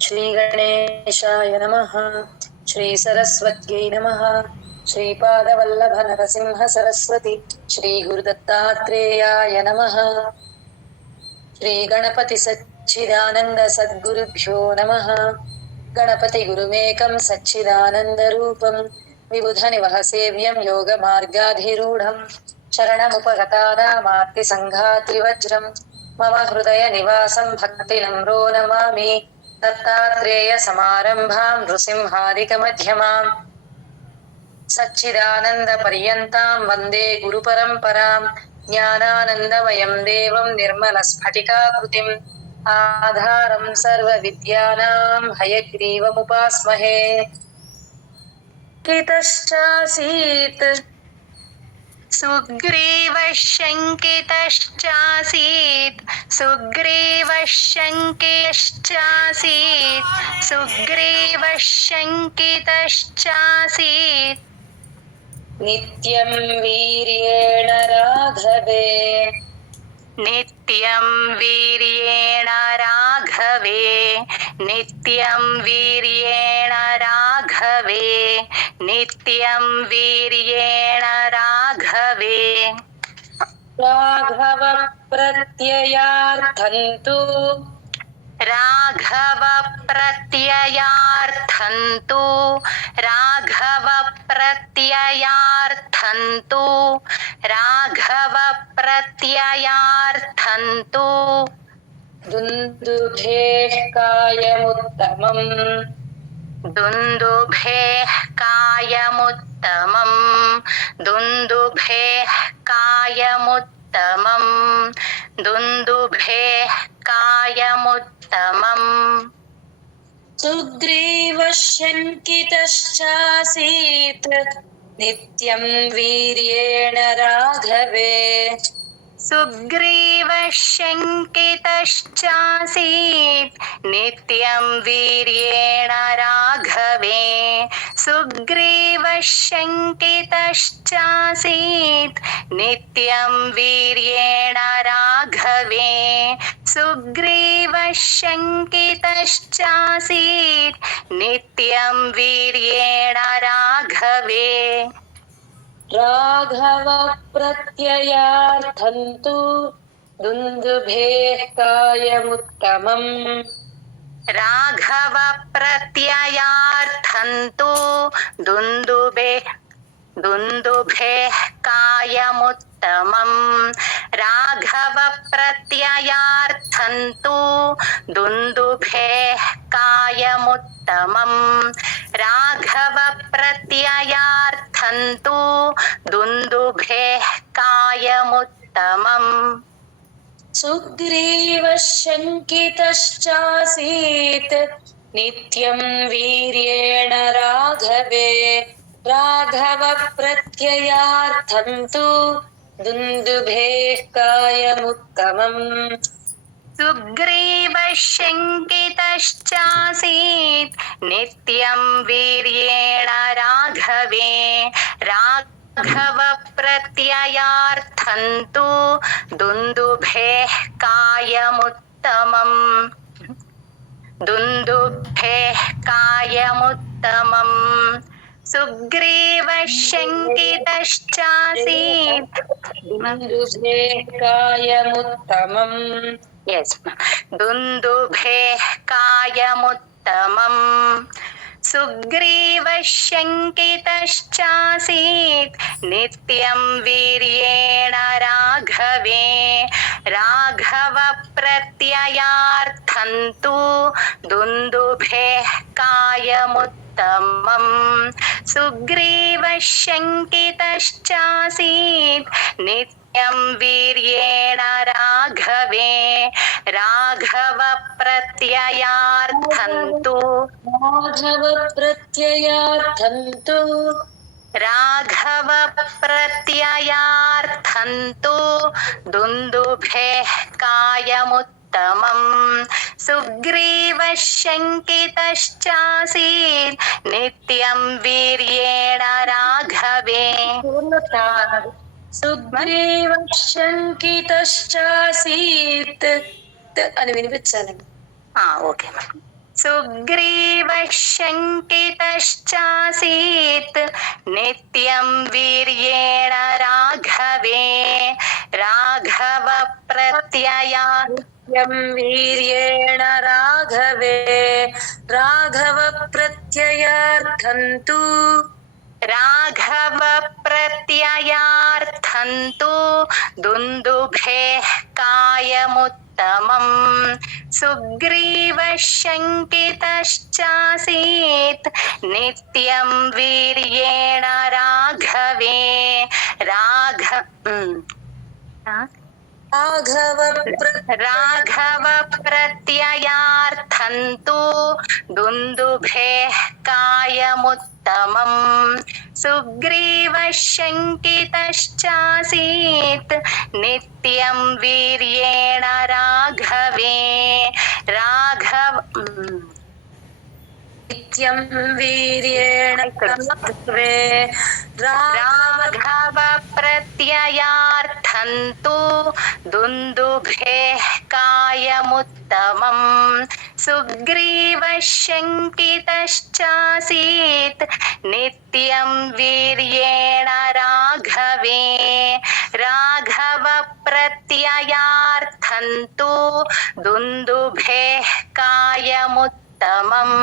ಶ್ರೀ ಗಣೇಶಾಯ ನಮಃ. ಶ್ರೀ ಸರಸ್ವತ್ಯೈ ನಮಃ. ಶ್ರೀಪಾದವಲ್ಲಭ ನರಸಿಂಹ ಸರಸ್ವತಿ ಶ್ರೀ ಗುರುದತ್ತಾತ್ರೇಯಾಯ ನಮಃ. ಶ್ರೀ ಗಣಪತಿ ಸಚ್ಚಿದಾನಂದ ಸದ್ಗುರುಭ್ಯೋ ನಮಃ. ಗಣಪತಿ ಗುರುಮೇಕಂ ಸಚ್ಚಿದಾನಂದ ರೂಪಂ ವಿಬುಧ ನಿವಹ ಸೇವ್ಯಂ ಯೋಗ ಮಾರ್ಗಾಧಿರೂಢಂ ಶರಣಮುಪಗತಾನಾಮಾರ್ತಿ ಸಂಘಾತಿ ವಜ್ರಂ ಮಮ ಹೃದಯ ನಿವಾಸಂ ಭಕ್ತಿ ನಮ್ರೋ ನಮಾಮಿ. ದತ್ತಾತ್ರೇಯ ಸಮಾರಂಭಾಂ ನೃಸಿಂಹಾದಿಕ ಮಧ್ಯಮಾಂ ಸಚ್ಚಿದಾನಂದ ಪರ್ಯಂತಾಂ ವಂದೇ ಗುರು ಪರಂಪರಾಂ. ಜ್ಞಾನಾನಂದಮಯಂ ದೇವಂ ನಿರ್ಮಲ ಸ್ಫಟಿಕಾಕೃತಿಂ ಆಧಾರಂ ಸರ್ವ ವಿದ್ಯಾನಾಂ ಹಯಗ್ರೀವಮುಪಾಸ್ಮಹೇ. ಕಿತಶ್ಚಾಸೀತ್ ಸುಗ್ರೀವಃ ಶಂಕಿತಶ್ಚಾಸೀತ್ ಸುಗ್ರೀವಃ ಶಂಕಿತಶ್ಚಾಸೀತ್ ಸುಗ್ರೀವಃ ಶಂಕಿತಶ್ಚಾಸೀತ್ ನಿತ್ಯಂ ವೀರ್ಯೇಣ ರಾಘವೇ ನಿತ್ಯಂ ವೀರ್ಯೇಣ ರಾಘವೇ ನಿತ್ಯಂ ವೀರ್ಯೇಣ ರಾಘವೇ ನಿತ್ಯಂ ವೀರ್ಯೇಣ ರಾಘವೇ ರಾಘವ ಪ್ರತ್ಯಯಾರ್ಥಂತು ರಾಘವ ಪ್ರತ್ಯಯಾರ್ಥಂತು ರಾಘವ ಪ್ರತ್ಯಯಾರ್ಥಂತು ರಾಘವ ಪ್ರತ್ಯಯಾರ್ಥಂತು ದುಂದುಭೇಃ ಕಾಯಮುತ್ತಮಂ ದುಂದುಭೇಃ ಕಾಯಮುತ್ತಮಂ ದುಂದುಭೇಃ ಕಾಯಮುತ್ತಮಂ ದುಂದುಭೇಃ ಕಾಯಮುತ್ತಮಂ ಸುಗ್ರೀವಃ ಶಂಕಿತಶ್ಚಾಸೀತ್ ನಿತ್ಯಂ ವೀರ್ಯೇಣ ರಾಘವೇ ಸುಗ್ರೀವಃ ಶಂಕಿತಶ್ಚಾಸೀತ್ ನಿತ್ಯಂ ವೀರ್ಯೇಣ ರಾಘವೇ ಸುಗ್ರೀವಃ ಶಂಕಿತಶ್ಚಾಸೀತ್ ನಿತ್ಯಂ ವೀರ್ಯೇಣ ರಾಘವೇ ಸುಗ್ರೀವಃ ಶಂಕಿತಶ್ಚಾಸೀತ್ ನಿತ್ಯಂ ವೀರ್ಯೇಣ ರಾಘವೇ ರಾಘವ ಪ್ರತ್ಯಯಾರ್ಥಂತು ದುಂದುಭೇಃ ಕಾಯಮುತ್ತಮಂ ರಾಘವ ಪ್ರತ್ಯಯಾರ್ಥಂತು ದುಂದುಭೇಃ ಕಾಯಮುತ್ತಮಂ ರಾಘವ ಪ್ರತ್ಯಯಾರ್ಥಂತು ದುಂದುಭೇಃ ಕಾಯಮುತ್ತಮಂ ರಾಘವ ಪ್ರತ್ಯಯಾರ್ಥಂತು ದುಂದುಭೇಃ ಕಾಯಮುತ್ತಮಂ ಸುಗ್ರೀವಃ ಶಂಕಿತಶ್ಚಾಸೀತ್ ನಿತ್ಯಂ ವೀರ್ಯೇಣ ರಾಘವೇ ರಾಘವ ಪ್ರತ್ಯಯಾರ್ಥಂತು ದುಂದುಭೇಃ ಕಾಯಮುತ್ತಮಂ ಸುಗ್ರೀವಃ ಶಂಕಿತಶ್ಚಾಸೀತ್ ನಿತ್ಯಂ ವೀರ್ಯೇಣ ರಾಘವೇ ರಾಘವ ಪ್ರತ್ಯಯಾರ್ಥಂತು ದುಂದುಭೇಃ ಕಾಯಮುತ್ತಮಂ ದುಂದುಭೇಃ ಕಾಯಮುತ್ತಮಂ ಸುಗ್ರೀವಃ ಶಂಕಿತಶ್ಚಾಸೀತ್ ದುಂದುಭೇಃ ಕಾಯಮುತ್ತಮಂ Yes. ದುಂದುಭೇಃ ಕಾಯಮುತ್ತಮಂ ಸುಗ್ರೀವಃ ಶಂಕಿತಶ್ಚಾಸೀತ್ ನಿತ್ಯಂ ವೀರ್ಯೇಣ ರಾಘವೇ ರಾಘವ ಪ್ರತ್ಯಯಾರ್ಥಂತು ದುಂದುಭೇಃ कायमुत्तमम् सुग्रीवः शङ्कितश्चासीत् नित्यं वीर्येण राघवे राघव प्रत्ययार्थं तु राघव प्रत्ययार्थं तु राघव प्रत्ययार्थं तु दुन्दुभेः कायमुत्तमम् सुग्रीवः शङ्कितश्चासीत् नित्यं वीर्येण राघवे సుగ్రీవః శంకితశ్చాసీత్ అని వినిపించాలండి. ఓకే सुग्रीवः शङ्कितश्चासीत् नित्यं वीर्येण राघवे राघव నిత్యం వీర్యేణ రాఘవే రాఘవ ప్రత్యయార్థం తు राघव प्रत्ययार्थं तु दुन्दुभेः कायमुत्तमम् सुग्रीवः शङ्कितश्चासीत् नित्यं वीर्येण राघवे राघव प्रत्ययार्थं तु दुन्दुभेः कायमुत्तमम् सुग्रीवः शङ्कितश्चासीत् नित्यं वीर्येण राघवे నిత్యం వీర్యేణ రాఘవే राघव प्रत्ययार्थं तु दुन्दुभेः कायमुत्तमम् सुग्रीवः शङ्कितश्चासीत् नित्यं वीर्येण राघवे राघव प्रत्ययार्थं तु दुन्दुभेः कायमुत्तमम्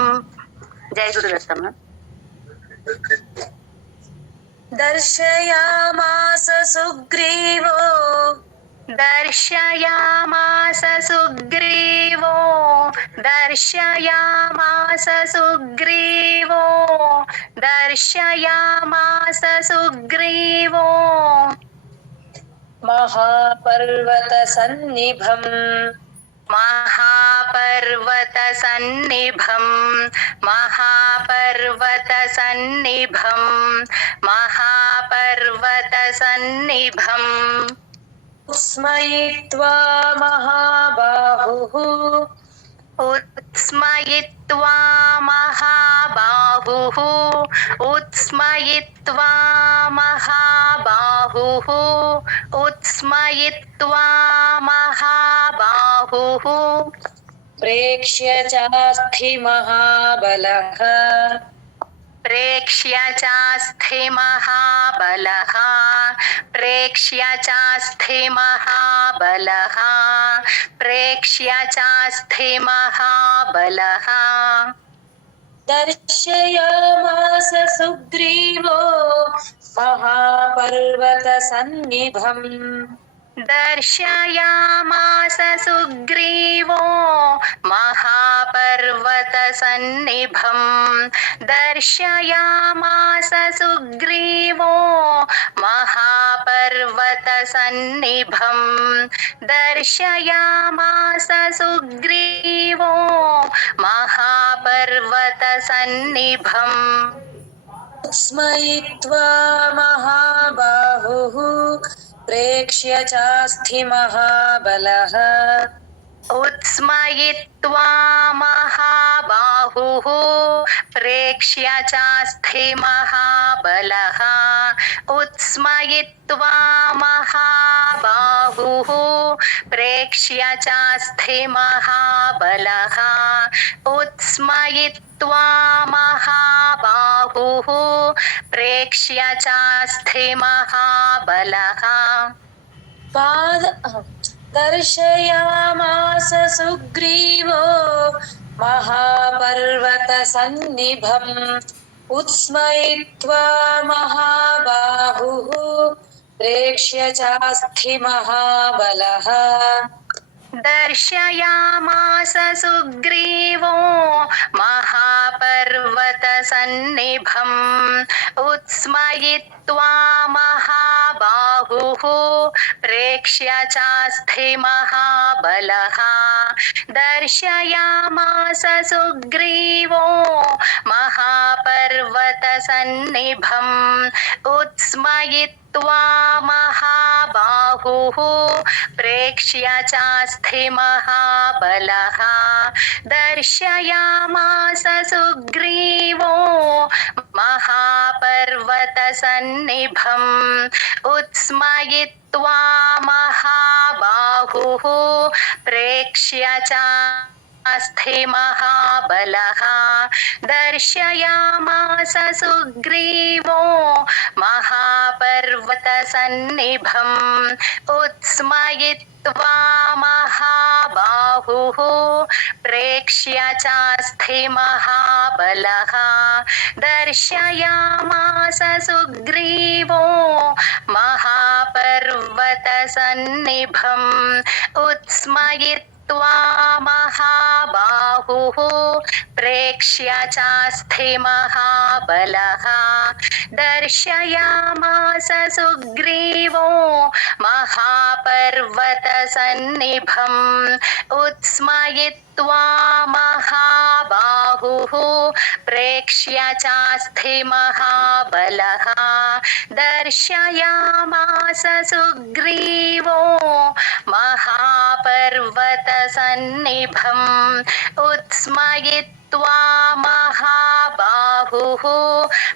जय गुरुदत्तम దర్శయామాస సుగ్రీవో दर्शयामास सुग्रीवो दर्शयामास सुग्रीवो दर्शयामास सुग्रीवो మహాపర్వత సన్నిభం महापर्वतसन्निभं महापर्वतसन्निभं महापर्वतसन्निभम् స్మయిత్వా మహాబాహుః उत्स्मयित्वा महाबाहुः उत्स्मयित्वा महाबाहुः उत्स्मयित्वा महाबाहुः ప్రేక్ష్య చాస్థి మహాబలః प्रेक्ष्य चास्ति महाबलः प्रेक्ष्य चास्ति महाबलः प्रेक्ष्य चास्ति महाबलः దర్శయామాస సుగ్రీవో మహాపర్వత సన్నిభం दर्शयामास सुग्रीवो महापर्वतसन्निभं दर्शयामास सुग्रीवो महापर्वतसन्निभं दर्शयामास सुग्रीवो महापर्वतसन्निभम् स्मयित्वा महाबाहुः प्रेक्ष्य चास्थि महाबलः उत्स्मयित्वा महाबाहुः प्रेक्ष्य चास्ति महाबलः उत्स्मयित्वा महाबाहुः प्रेक्ष्य चास्ति महाबलः उत्स्मयित्वा महाबाहुः प्रेक्ष्य चास्ति महाबलः दर्शयामास सुग्रीवो महापर्वतसन्निभम् उत्स्मयित्वा महाबाहुः प्रेक्ष्य चास्थि महाबलः दर्शयामास सुग्रीवो महापर्वतसन्निभम् उत्स्मयित्वा महाबाहुः प्रेक्ष्य चास्ति महाबलः दर्शयामास सुग्रीवो महापर्वतसन्निभम् उत्स्मयित्वा महाबाहुः प्रेक्ष्य चास्ति महाबलः दर्शयामास सुग्रीवो महापर्वतसन्निभम् उत्स्मयित्वा महाबाहुः प्रेक्ष्य चास्ति महाबलः दर्शयामास सुग्रीवो महापर्वतसन्निभम् उत्स्मयित्वा महाबाहुः प्रेक्ष्य चास्ति महाबलः दर्शयामास सुग्रीवो महापर्वतसन्निभम् उत्स्मयित्वा महाबाहुः प्रेक्ष्य चास्ति महाबलः दर्शयामास सुग्रीवो महापर्वतसन्निभम् उत्स्मयित्वा महाबाहुः प्रेक्ष्य चास्ति महाबलः दर्शयामास सुग्रीवो महापर्वतसन्निभम् उत्स्मयित्वा महाबाहुः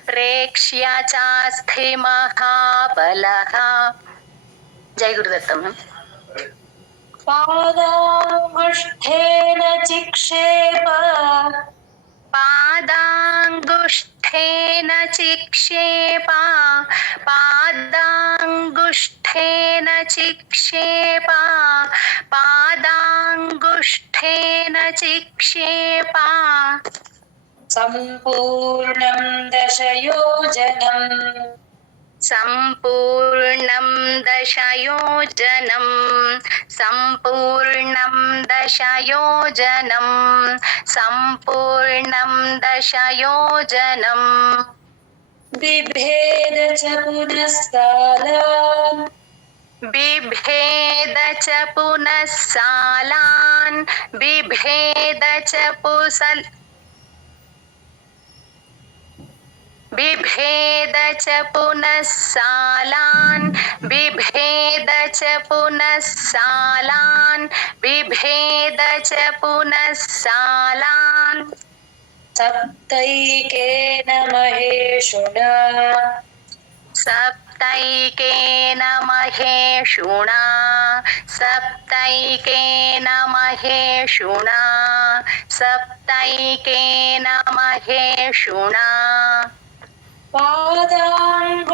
प्रेक्ष्य चास्ति महाबलः। जय गुरुदत्त मैम। पादाङ्गुष्ठेन चिक्षेप पादाङ्गुष्ठेन चिक्षेप पादाङ्गुष्ठेन चिक्षेप पादाङ्गुष्ठेन चिक्षेप सम्पूर्णं दशयोजनम् सम्पूर्णं दशयोजनं सम्पूर्णं दशयोजनं सम्पूर्णं दशयोजनं बिभेद च पुनः सालान् बिभेद च पुनः सालान् बिभेद च बिभेद च पुनः सालान् बिभेद च पुनः सालान् बिभेद च पुनः सालान् सप्तैकेन महेशुना सप्तैकेन महेशुना सप्तैकेन महेशुना सप्तैकेन महेशुना पादाङ्गुष्ठेन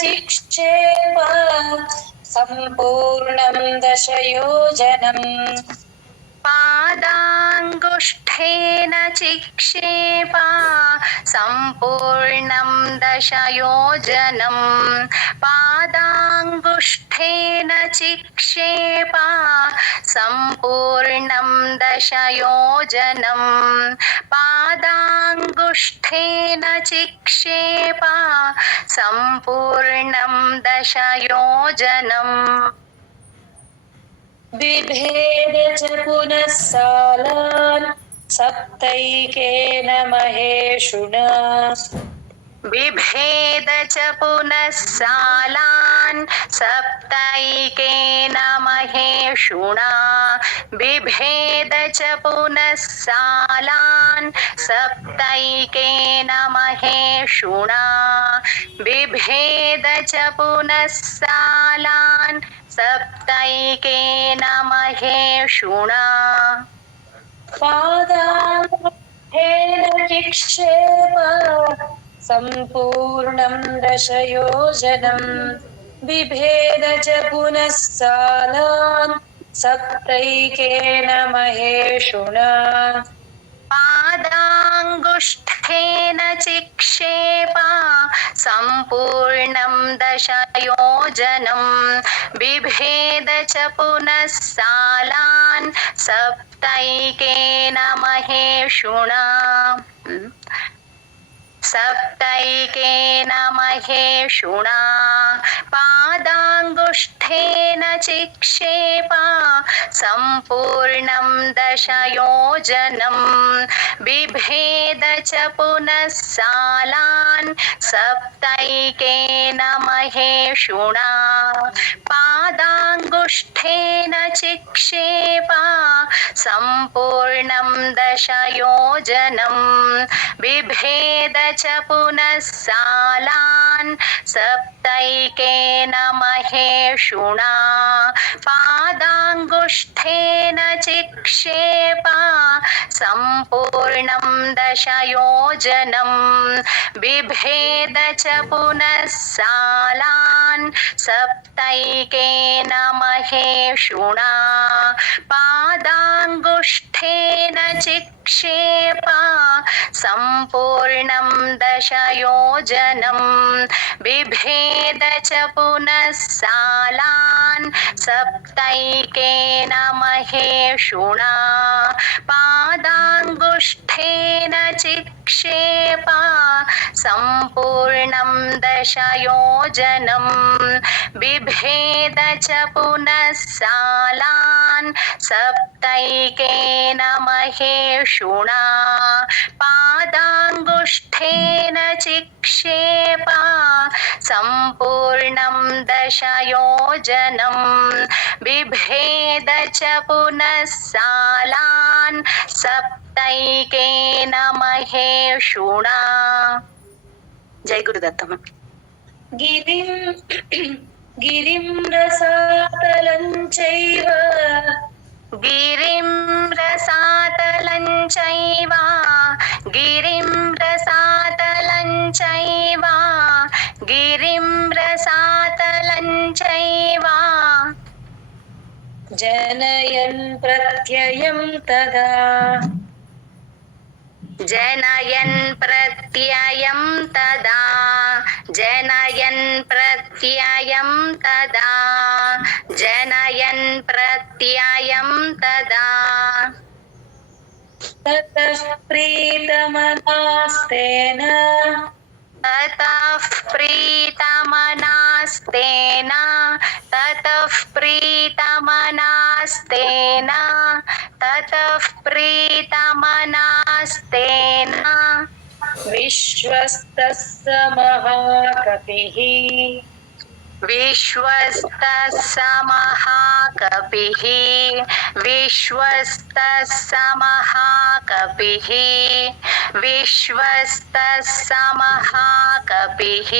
चिक्षेप सम्पूर्णं दशयोजनम् पादाङ्गुष्ठेन चिक्षेप सम्पूर्णं दशयोजनं पादाङ्गुष्ठेन चिक्षेप सम्पूर्णं दशयोजनं पादाङ्गुष्ठेन चिक्षेप सम्पूर्णं दशयोजनम् बिभेद च पुनः सालान् सप्तैकेन महेशुना बिभेद च पुनः सालान् सप्तैकेन महेशुना बिभेद च पुनः सालान् सप्तैकेन महेशुना बिभेद च पुनः सालान् सप्तैकेन महेशुना पादाङ्गुष्ठेन चिक्षेप सम्पूर्णं दशयोजनम् बिभेद च पुनः सालान् सप्तैकेन महेशुना पादाङ्गुष्ठेन पादाङ्गुष्ठेन चिक्षेप सम्पूर्णं दशयोजनं बिभेद च पुनः सालान् सप्तैकेन महेषुणा सप्तैकेन महेषुणा पादाङ्गुष्ठेन चिक्षेप सम्पूर्णं दशयोजनं बिभेद च पुनः सालान् सप्तैकेन महेषुणा पादाङ्गुष्ठेन चिक्षेप सम्पूर्णं दशयोजनं बिभेद च पुनः सालान् सप्तैकेन महेषुणा पादाङ्गुष्ठेन चिक्षेप सम्पूर्णं दशयोजनं बिभेद च पुनः सालान् सप्तैकेन महेषुणा पादाङ्गुष्ठेन चिक्षेप सम्पूर्णं दशयोजनं बिभेद च पुनः सालान् सप्तैकेन महेषुणा पादाङ्गुष्ठेन चिक्षेप सम्पूर्णं दशयोजनं बिभेद च पुनः सालान् सप्तैकेन महेषुणा पादाङ्गुष्ठेन चिक्षेप सम्पूर्णं दशयोजनं बिभेद च पुनः सालान् सप्तैकेन महेषुणा। जय गुरुदत्तम। गिरिं रसातलं चैव गिरिं रसातलं चैव गिरिं रसातलं चैव गिरिं रसातलं चैव जनयन् प्रत्ययं तदा जनयन् प्रत्ययं तदा जनयन् प्रत्ययं तदा जनयन् प्रत्ययं तदा ततः प्रीतमनास्तेन ततः प्रीतमनास्तेन ततः प्रीतमनास्तेन ततः प्रीतमनास्तेन विश्वस्तः स महाकपिः विश्वस्तः स महाकपिः विश्वस्तः स महाकपिः विश्वस्तः स महाकपिः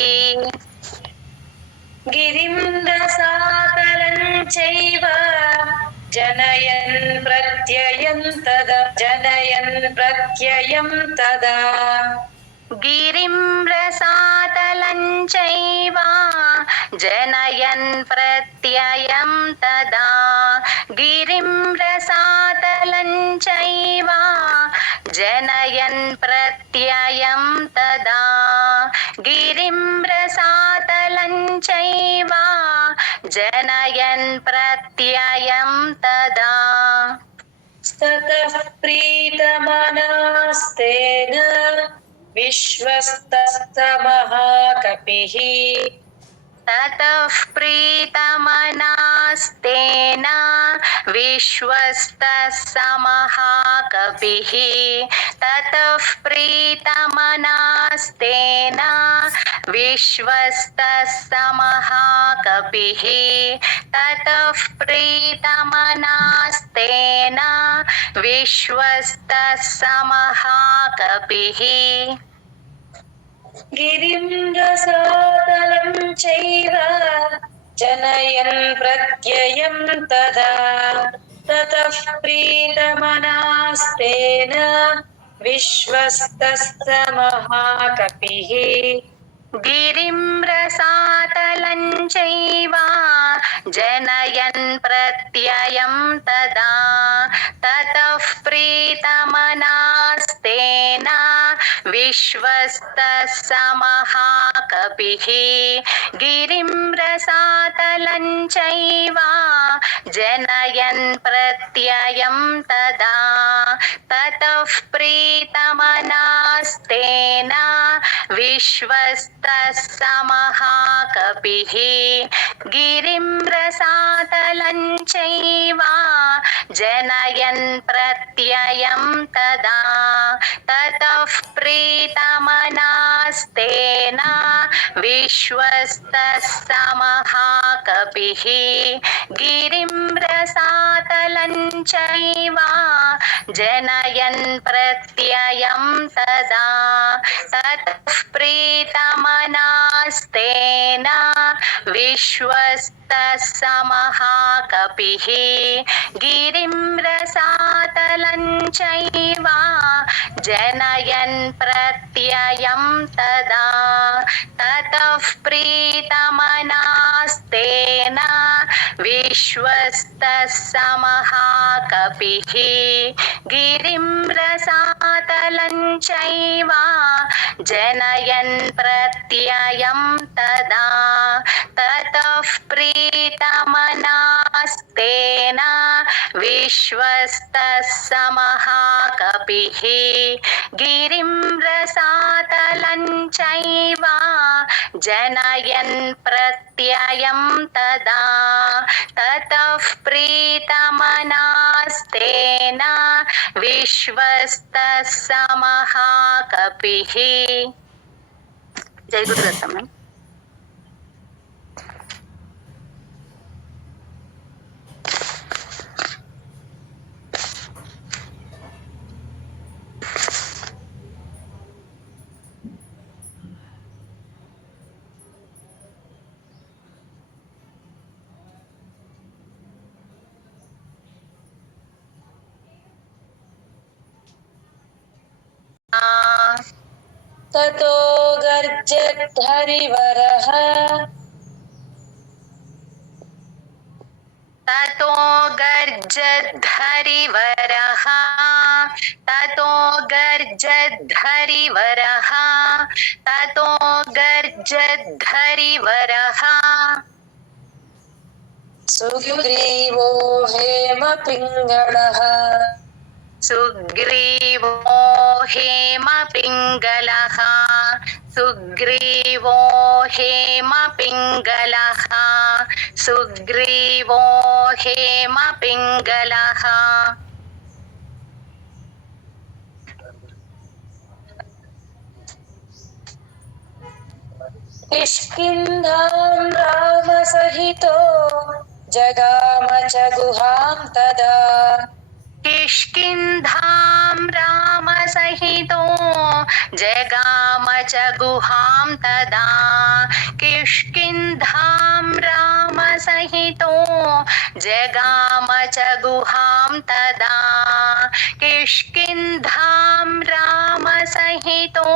गिरिं रसातलं चैव जनयन् प्रत्ययं तदा जनयन् प्रत्ययं तदा गिरिं रसातलं चैव जनयन् प्रत्ययं तदा गिरिं रसातलं चैव जनयन् प्रत्ययं तदा गिरिं रसातलं चैव जनयन् प्रत्ययं तदा ततः प्रीतमनास्तेन विश्वस्तः स महाकपिः ततः प्रीतमनास्तेन विश्वस्तः स महाकपिः ततः प्रीतमनास्तेन विश्वस्तः स महाकपिः ततः प्रीतमनास्तेन विश्वस्तः स महाकपिः गिरिं रसातलं चैव जनयन् प्रत्ययं तदा ततः प्रीतमनास्तेन विश्वस्तः स महाकपिः गिरिं रसातलं चैव जनयन् प्रत्ययं तदा ततः प्रीतमनास्तेन विश्वस्तः स महाकपिः गिरिं रसातलं चैव जनयन् प्रत्ययं तदा ततः प्रीतमनास्तेन विश्वस्तः स महाकपिः गिरिं रसातलं चैव जनयन् प्रत्ययं तदा ततः प्रीतमनास्तेन विश्वस्तः स महाकपिः गिरिं रसातलं चैव जनयन् प्रत्ययं तदा ततः प्रीतमनास्तेन विश्वस्तः स महाकपिः गिरिं रसातलं चैव जनयन् प्रत्ययं तदा ततः प्रीतमनास्तेन विश्वस्तः स महाकपिः गिरिं रसातलं चैव जनयन् प्रत्ययं तदा ततः प्रीतमनास्तेन विश्वस्तः स महाकपिः गिरिं रसातलं चैव जनयन् प्रत्ययं तदा ततः प्रीतमनास्तेन विश्वस्तः स महाकपिः। जय गुरुदत्त मैम। ततो गर्जद्धरिवरः ततो गर्जद्धरिवरः ततो गर्जद्धरिवरः ततो गर्जद्धरिवरः सुग्रीवो हेमपिङ्गळः सुग्रीवो हेमपिङ्गलः सुग्रीवो हेमपिङ्गलः सुग्रीवो हेमपिङ्गलः किष्किन्धां रामसहितो जगाम च गुहां तदा किष्किन्धां रामसहितो जगाम च गुहां तदा किष्किन्धां रामसहितो जगाम च गुहां तदा किष्किन्धां रामसहितो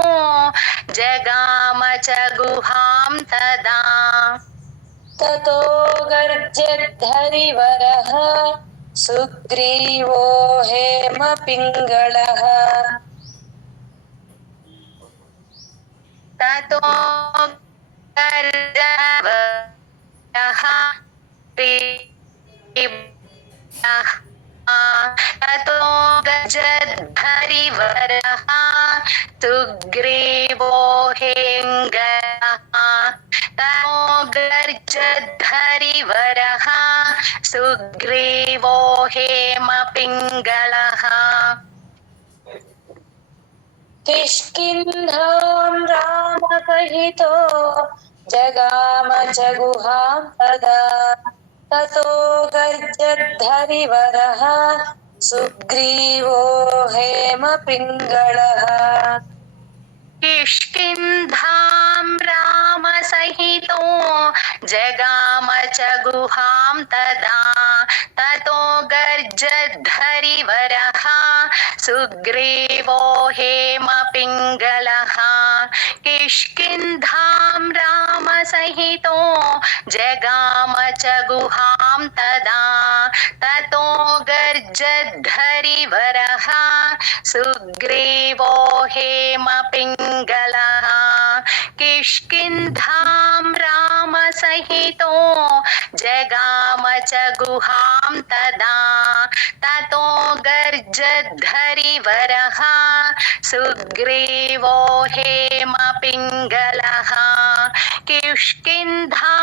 जगाम च गुहां तदा ततो गर्जद्धरिवरः सुग्रीवो हेमपिङ्गळः ततो गर्जद्धरिवरः ततो गर्जद्धरिवरः सुग्रीवो हेङ्गलः ततो गर्जद्धरिवरः सुग्रीवो हेमपिङ्गलः किष्किन्धां रामसहितो जगाम च गुहां तदा ततो गर्जद्धरिवरः सुग्रीवो हेमपिङ्गळः किष्किन्धां रामसहितो जगाम च गुहां तदा ततो गर्जद्धरिवरः सुग्रीवो हेमपिङ्गलः किष्किन्धां रामसहितो जगाम च गुहां तदा ततो गर्जद्धरिवरः सुग्रीवो हेमपिङ्गलः किष्किन्धां रामसहितो जगाम च गुहां तदा ततो गर्जद्धरिवरः सुग्रीवो हेमपिङ्गलः किष्किन्धा